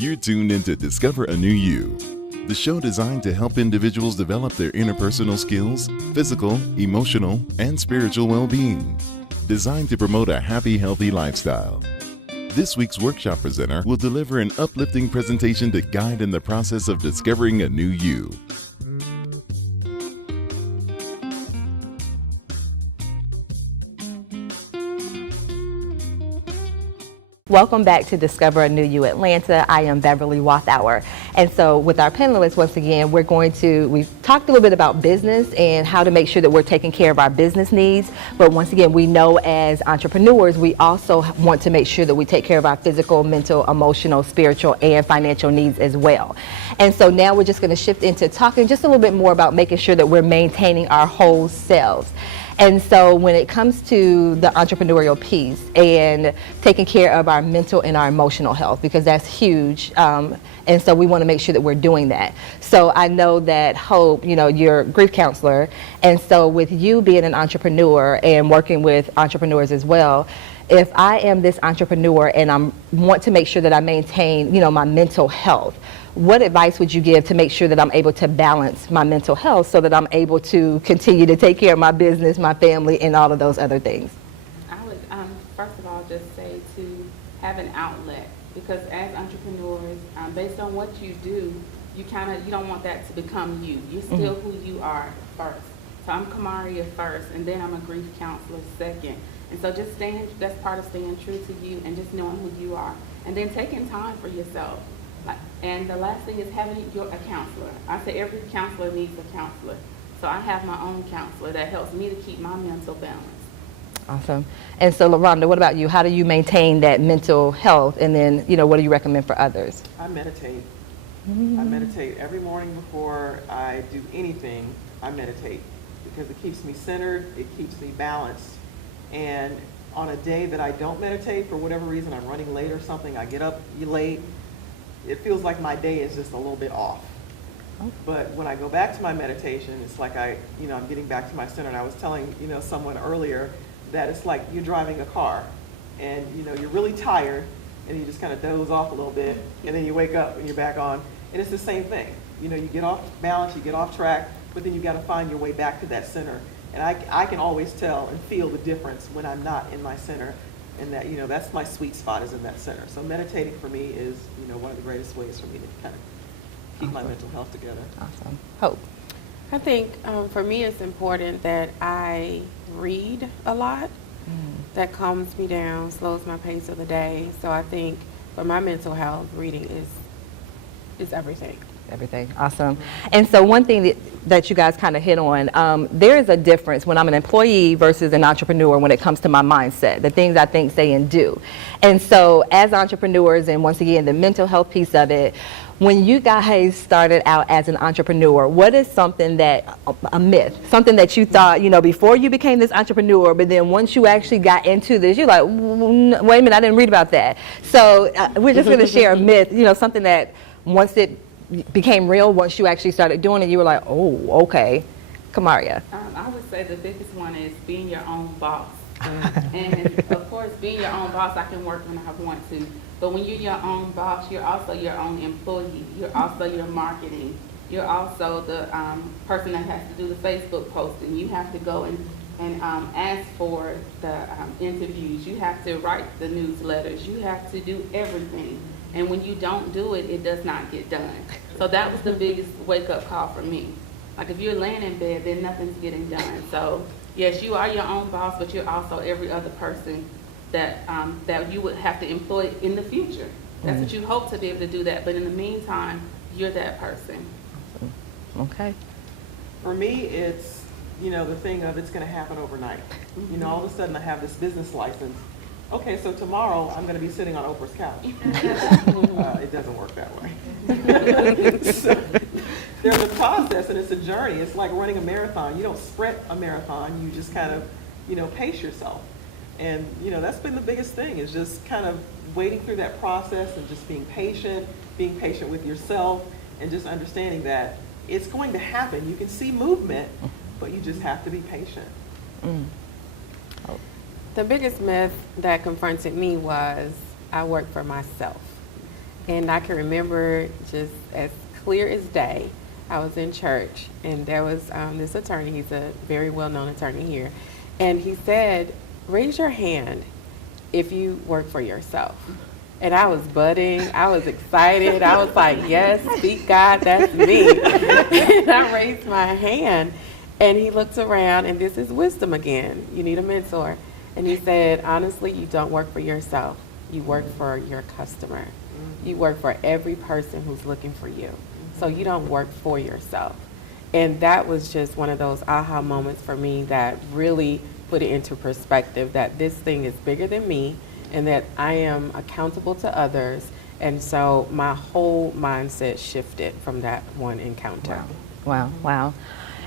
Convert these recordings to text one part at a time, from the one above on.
You're tuned in to Discover a New You, the show designed to help individuals develop their interpersonal skills, physical, emotional, and spiritual well-being, designed to promote a happy, healthy lifestyle. This week's workshop presenter will deliver an uplifting presentation to guide in the process of discovering a new you. Welcome back to Discover a New You Atlanta. I am Beverly Walthour. And so with our panelists, once again, we've talked a little bit about business and how to make sure that we're taking care of our business needs. But once again, we know as entrepreneurs, we also want to make sure that we take care of our physical, mental, emotional, spiritual, and financial needs as well. And so now we're just going to shift into talking just a little bit more about making sure that we're maintaining our whole selves. And so when it comes to the entrepreneurial piece and taking care of our mental and our emotional health, because that's huge, and so we want to make sure that we're doing that. So I know that Hope, you're a grief counselor, and so with you being an entrepreneur and working with entrepreneurs as well, if I am this entrepreneur and I want to make sure that I maintain, my mental health, what advice would you give to make sure that I'm able to balance my mental health so that I'm able to continue to take care of my business, my family, and all of those other things? I would, first of all, just say to have an outlet, because as entrepreneurs, based on what you do, you don't want that to become you. You're still who you are first. So I'm Kamaria first, and then I'm a grief counselor second. And so just that's part of staying true to you and just knowing who you are. And then taking time for yourself. And the last thing is having a counselor. I say every counselor needs a counselor. So I have my own counselor that helps me to keep my mental balance. Awesome. And so, LaRonda, what about you? How do you maintain that mental health? And then, what do you recommend for others? I meditate. I meditate every morning before I do anything. I meditate because it keeps me centered. It keeps me balanced. And on a day that I don't meditate, for whatever reason, I'm running late or something, I get up late, it feels like my day is just a little bit off. But when I go back to my meditation, it's like I'm getting back to my center. And I was telling, someone earlier that it's like you're driving a car and, you're really tired and you just kind of doze off a little bit and then you wake up and you're back on. And it's the same thing. You get off balance, you get off track, but then you got to find your way back to that center. And I can always tell and feel the difference when I'm not in my center. And that, that's my sweet spot, is in that center. So meditating for me is, one of the greatest ways for me to kind of keep my mental health together. Awesome. Hope. I think for me it's important that I read a lot. That calms me down, slows my pace of the day. So I think for my mental health, reading is everything. Everything. Awesome. And so one thing that you guys kind of hit on, there is a difference when I'm an employee versus an entrepreneur when it comes to my mindset, the things I think, say, and do. And so as entrepreneurs, and once again, the mental health piece of it, when you guys started out as an entrepreneur, what is something that, a myth, something that you thought, before you became this entrepreneur, but then once you actually got into this, you're like, wait a minute, I didn't read about that. So we're just going to share a myth, something that once it became real, once you actually started doing it, you were like, oh, okay. Kamaria. I would say the biggest one is being your own boss. And of course, being your own boss, I can work when I want to. But when you're your own boss, you're also your own employee. You're also your marketing. You're also the person that has to do the Facebook posting. You have to go and ask for the interviews. You have to write the newsletters. You have to do everything. And when you don't do it, it does not get done. So that was the biggest wake-up call for me. Like if you're laying in bed, then nothing's getting done. So yes, you are your own boss, but you're also every other person that you would have to employ in the future. That's what you hope to be able to do that. But in the meantime, you're that person. Okay. For me, it's, the thing of it's going to happen overnight. All of a sudden I have this business license. Okay, so tomorrow I'm going to be sitting on Oprah's couch. It doesn't work that way. So, there's a process and it's a journey. It's like running a marathon. You don't sprint a marathon. You just kind of, pace yourself. And, that's been the biggest thing, is just kind of waiting through that process and just being patient with yourself, and just understanding that it's going to happen. You can see movement, but you just have to be patient. The biggest myth that confronted me was I work for myself. And I can remember just as clear as day, I was in church, and there was this attorney. He's a very well-known attorney here. And he said, raise your hand if you work for yourself. And I was budding. I was excited. I was like, yes, speak God, that's me. And I raised my hand, and he looked around, and this is wisdom again. You need a mentor. And he said, honestly, you don't work for yourself. You work for your customer. You work for every person who's looking for you. So you don't work for yourself. And that was just one of those aha moments for me that really put it into perspective that this thing is bigger than me and that I am accountable to others. And so my whole mindset shifted from that one encounter. Wow, wow.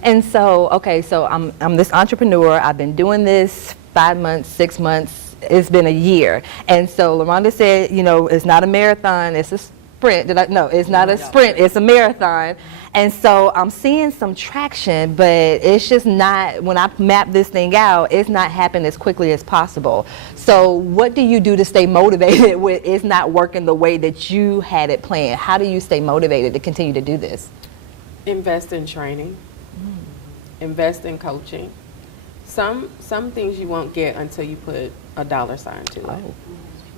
And so, okay, so I'm this entrepreneur. I've been doing this 5 months, 6 months. It's been a year. And so LaRonda said, you know, it's not a marathon, it's a sprint. No, it's not a sprint, it's a marathon. And so I'm seeing some traction, but it's just not, when I map this thing out, it's not happening as quickly as possible. So what do you do to stay motivated when it's not working the way that you had it planned? How do you stay motivated to continue to do this? Invest in training. Invest in coaching. Some things you won't get until you put a dollar sign to it.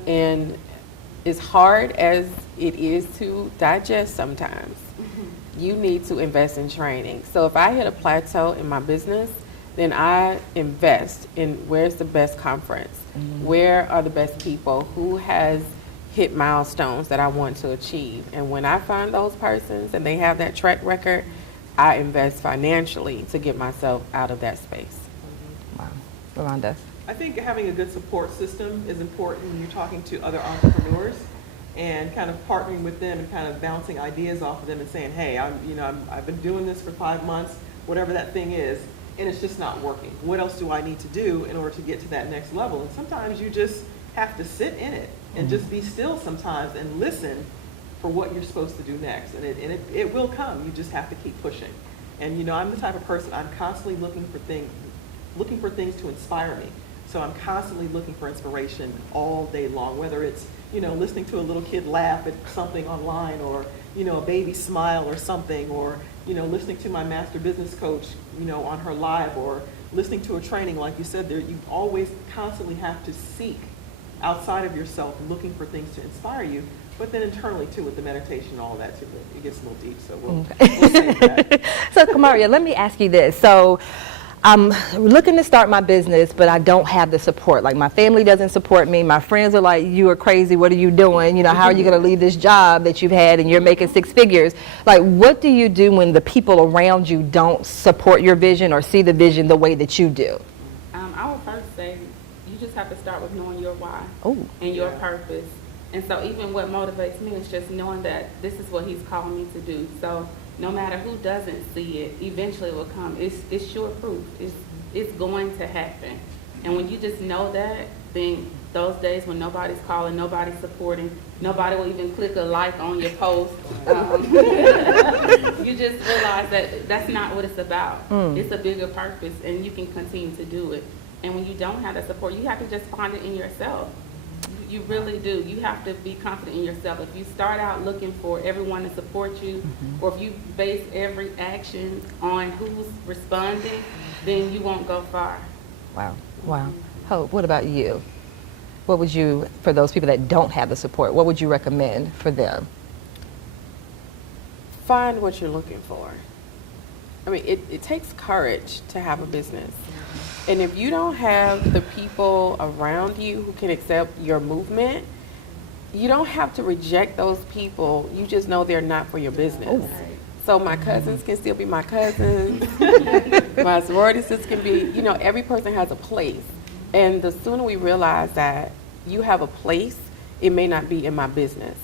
And as hard as it is to digest sometimes, you need to invest in training. So if I hit a plateau in my business, then I invest in where's the best conference, where are the best people, who has hit milestones that I want to achieve. And when I find those persons and they have that track record, I invest financially to get myself out of that space. Wow. LaRonda? I think having a good support system is important when you're talking to other entrepreneurs and kind of partnering with them and kind of bouncing ideas off of them and saying, hey, I've been doing this for 5 months, whatever that thing is, and it's just not working. What else do I need to do in order to get to that next level? And sometimes you just have to sit in it and just be still sometimes and listen for what you're supposed to do next. And it will come. You just have to keep pushing. And you know, I'm the type of person, I'm constantly looking for things to inspire me. So I'm constantly looking for inspiration all day long, whether it's, you know, listening to a little kid laugh at something online, or, you know, a baby smile or something, or, you know, listening to my master business coach, you know, on her live, or listening to a training, like you said, there, you always constantly have to seek outside of yourself, looking for things to inspire you. But then internally too, with the meditation and all that too, it gets a little deep, so we'll save that. So Kamaria, let me ask you this. So I'm looking to start my business, but I don't have the support. Like, my family doesn't support me. My friends are like, you are crazy. What are you doing? You know, how are you going to leave this job that you've had and you're making 6 figures? Like, what do you do when the people around you don't support your vision or see the vision the way that you do? I would first say you just have to start with knowing your why and your purpose. And so even what motivates me is just knowing that this is what he's calling me to do. So no matter who doesn't see it, eventually it will come. It's sure proof. It's going to happen. And when you just know that, then those days when nobody's calling, nobody's supporting, nobody will even click a like on your post, you just realize that that's not what it's about. It's a bigger purpose, and you can continue to do it. And when you don't have that support, you have to just find it in yourself. You really do. You have to be confident in yourself. If you start out looking for everyone to support you, or if you base every action on who's responding, then you won't go far. Wow. Wow. Hope, what about you? What would you, for those people that don't have the support, what would you recommend for them? Find what you're looking for. I mean, it takes courage to have a business. And if you don't have the people around you who can accept your movement, you don't have to reject those people. You just know they're not for your business. So my cousins can still be my cousins. My sorority sisters can be, you know, every person has a place. And the sooner we realize that you have a place, it may not be in my business.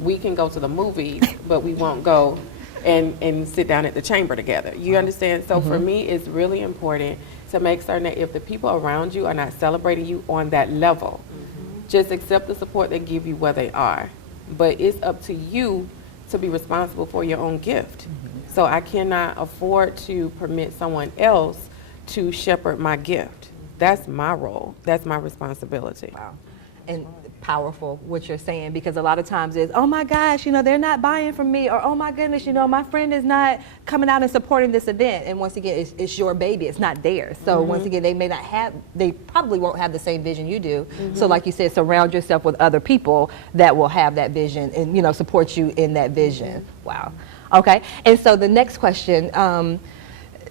We can go to the movies, but we won't go and sit down at the chamber together. You understand? So for me, it's really important to make certain that if the people around you are not celebrating you on that level, just accept the support they give you where they are. But it's up to you to be responsible for your own gift. So I cannot afford to permit someone else to shepherd my gift. That's my role. That's my responsibility. Wow. And powerful what you're saying, because a lot of times it's, oh my gosh, they're not buying from me, or oh my goodness, my friend is not coming out and supporting this event. And once again, it's your baby, it's not theirs. So once again, they probably won't have the same vision you do. So like you said, surround yourself with other people that will have that vision and support you in that vision. Wow. Okay. And so the next question,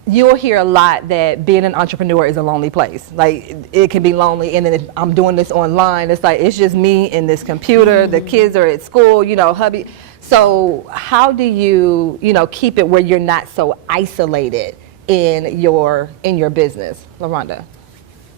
you'll hear a lot that being an entrepreneur is a lonely place. Like, it can be lonely, and then if I'm doing this online, it's like, it's just me and this computer, the kids are at school, hubby. So how do you, keep it where you're not so isolated in your business? LaRonda.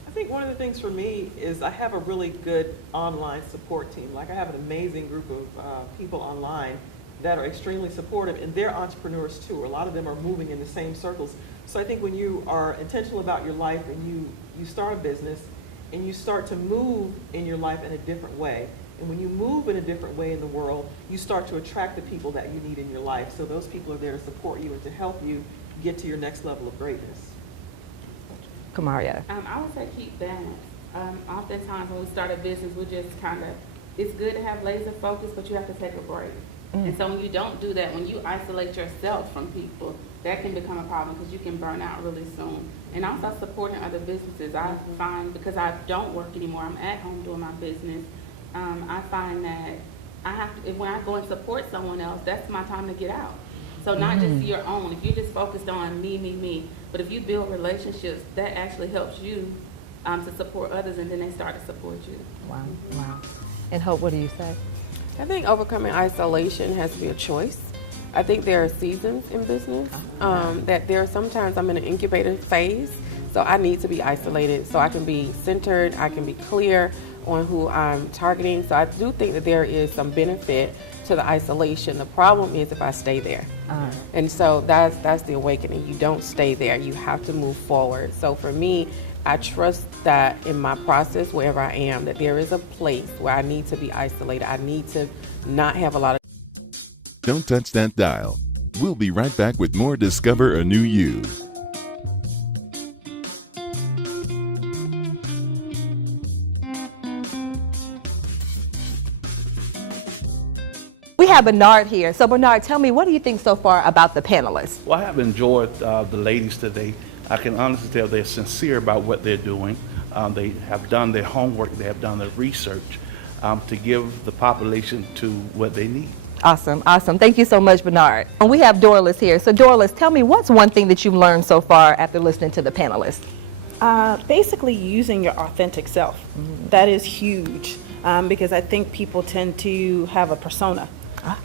I think one of the things for me is I have a really good online support team. Like, I have an amazing group of people online that are extremely supportive, and they're entrepreneurs too. A lot of them are moving in the same circles. So I think when you are intentional about your life and you start a business and you start to move in your life in a different way, and when you move in a different way in the world, you start to attract the people that you need in your life. So those people are there to support you and to help you get to your next level of greatness. Kamaria. I would say keep balance. Oftentimes when we start a business, we just it's good to have laser focus, but you have to take a break. And so when you don't do that, when you isolate yourself from people, that can become a problem because you can burn out really soon. And also supporting other businesses. I find, because I don't work anymore, I'm at home doing my business, I find that I have to, when I go and support someone else, that's my time to get out. So not just your own. If you're just focused on me, but if you build relationships, that actually helps you to support others, and then they start to support you. Wow, wow. And Hope, what do you say? I think overcoming isolation has to be a choice. I think there are seasons in business that there are sometimes I'm in an incubator phase, so I need to be isolated so I can be centered, I can be clear on who I'm targeting. So I do think that there is some benefit to the isolation. The problem is if I stay there. And so that's the awakening. You don't stay there. You have to move forward. So for me, I trust that in my process, wherever I am, that there is a place where I need to be isolated. I need to not have a lot of... Don't touch that dial. We'll be right back with more Discover a New You. We have Bernard here. So Bernard, tell me, what do you think so far about the panelists? Well, I have enjoyed the ladies today. I can honestly tell they're sincere about what they're doing. They have done their homework, they have done their research to give the population to what they need. Awesome, awesome. Thank you so much, Bernard. And we have Dorlis here. So Dorlis, tell me, what's one thing that you've learned so far after listening to the panelists? Basically using your authentic self. That is huge because I think people tend to have a persona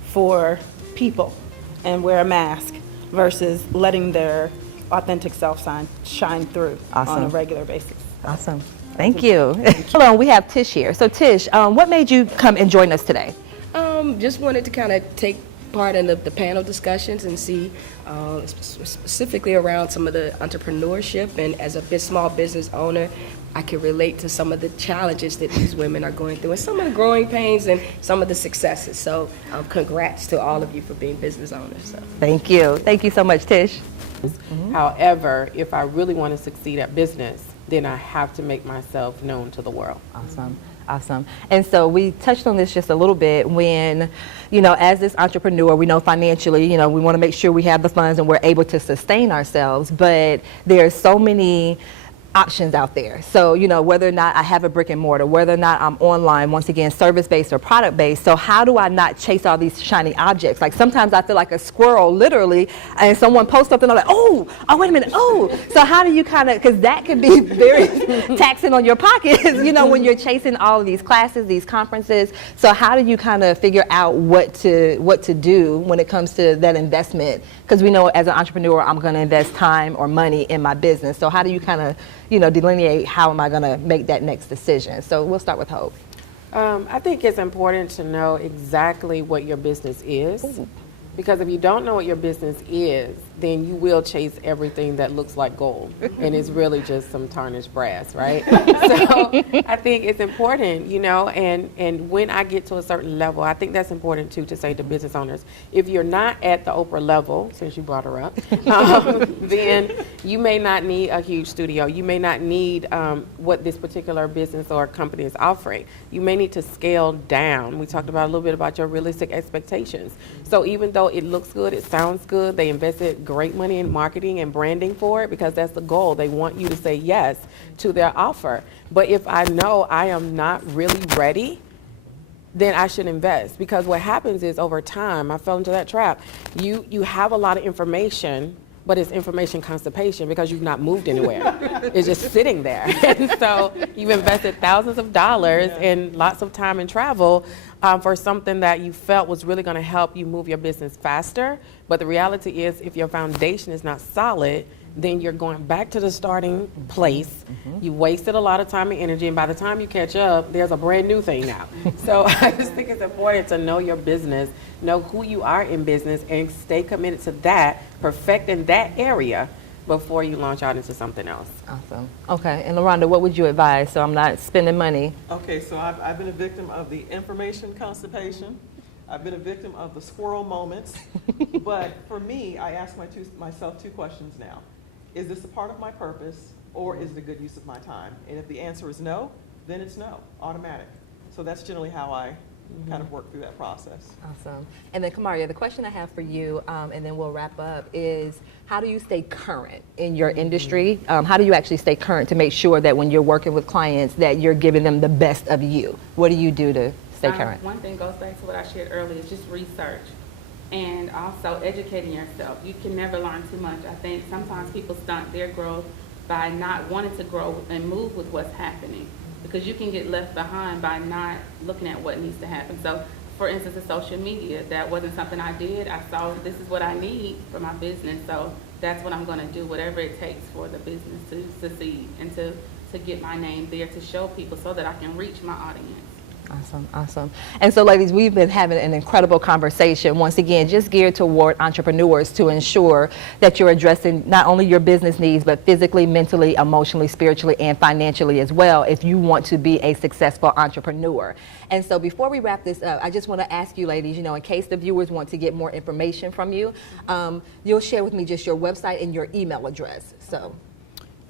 for people and wear a mask versus letting their authentic self shine through on a regular basis. Awesome. Thank you. Hello, we have Tish here. So Tish, what made you come and join us today? Just wanted to kind of take part in the panel discussions and see specifically around some of the entrepreneurship, and as a small business owner, I can relate to some of the challenges that these women are going through and some of the growing pains and some of the successes. So congrats to all of you for being business owners. So. Thank you. Thank you so much, Tish. However, if I really want to succeed at business, then I have to make myself known to the world. Awesome. Awesome. And so we touched on this just a little bit when, as this entrepreneur, we know financially, we want to make sure we have the funds and we're able to sustain ourselves, but there's so many options out there. So, whether or not I have a brick and mortar, whether or not I'm online, once again, service-based or product-based. So how do I not chase all these shiny objects? Like sometimes I feel like a squirrel, literally, and someone posts something, I'm like, oh, wait a minute, oh. So how do you because that can be very taxing on your pockets, when you're chasing all of these classes, these conferences. So how do you figure out what to do when it comes to that investment? Because we know as an entrepreneur, I'm going to invest time or money in my business. So how do you delineate how am I going to make that next decision? So we'll start with Hope. I think it's important to know exactly what your business is. Because if you don't know what your business is, then you will chase everything that looks like gold, and it's really just some tarnished brass, right? So I think it's important, you know, and when I get to a certain level, I think that's important too to say to business owners, if you're not at the Oprah level, since you brought her up, then you may not need a huge studio. You may not need what this particular business or company is offering. You may need to scale down. We talked about a little bit about your realistic expectations. So even though it looks good, it sounds good, they invested great money in marketing and branding for it because that's the goal. They want you to say yes to their offer. But if I know I am not really ready, then I should invest, because what happens is over time, I fell into that trap. You have a lot of information, but it's information constipation because you've not moved anywhere. It's just sitting there. And so you've invested thousands of dollars and lots of time and travel for something that you felt was really going to help you move your business faster. But the reality is, if your foundation is not solid, then you're going back to the starting place. You wasted a lot of time and energy, and by the time you catch up, there's a brand new thing now. So I just think it's important to know your business, know who you are in business, and stay committed to that, perfect in that area before you launch out into something else. Awesome. Okay, and LaRonda, what would you advise so I'm not spending money? Okay, so I've been a victim of the information constipation. I've been a victim of the squirrel moments. But for me, I ask myself two questions now. Is this a part of my purpose, or is it a good use of my time? And if the answer is no, then it's no, automatic. So that's generally how I kind of work through that process. Awesome. And then Kamaria, the question I have for you, and then we'll wrap up, is how do you stay current in your industry? How do you actually stay current to make sure that when you're working with clients that you're giving them the best of you? What do you do to stay current? One thing goes back to what I shared earlier, is just research. And also educating yourself. You can never learn too much. I think sometimes people stunt their growth by not wanting to grow and move with what's happening, because you can get left behind by not looking at what needs to happen. So for instance, the social media, that wasn't something I did. I saw this is what I need for my business, so that's what I'm going to do, whatever it takes for the business to succeed and to get my name there, to show people so that I can reach my audience. Awesome, awesome. And so, ladies, we've been having an incredible conversation, once again, just geared toward entrepreneurs to ensure that you're addressing not only your business needs, but physically, mentally, emotionally, spiritually, and financially as well, if you want to be a successful entrepreneur. And so before we wrap this up, I just want to ask you, ladies, you know, in case the viewers want to get more information from you, you'll share with me just your website and your email address. So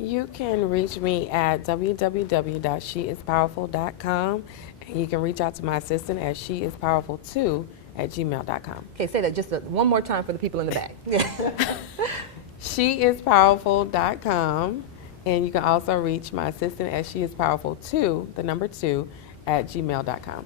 You can reach me at www.sheispowerful.com. And you can reach out to my assistant at sheispowerful2@gmail.com. Okay, say that just one more time for the people in the back. Sheispowerful.com. And you can also reach my assistant at sheispowerful2@gmail.com.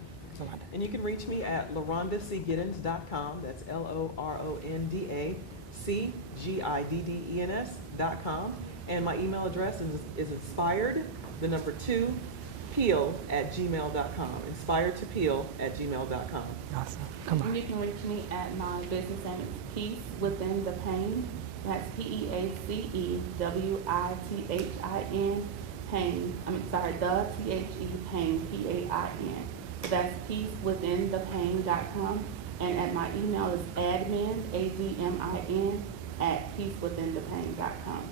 And you can reach me at LaRondaCGiddens.com. That's LORONDACGIDDENS.com. And my email address is inspired2peel@gmail.com. Inspired2peel@gmail.com. Awesome. Come on. You can reach me at my business name, is Peace Within the Pain. That's PEACEWITHIN Pain. The THE Pain, PAIN. So that's peacewithinthepain.com. And at my email is admin, ADMIN, @peacewithinthepain.com.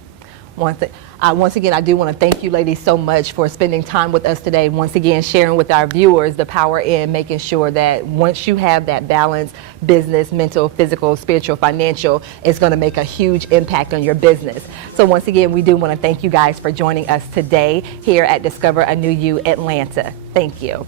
Once again, I do want to thank you, ladies, so much for spending time with us today. Once again, sharing with our viewers the power in making sure that once you have that balance, business, mental, physical, spiritual, financial, it's going to make a huge impact on your business. So once again, we do want to thank you guys for joining us today here at Discover a New You Atlanta. Thank you.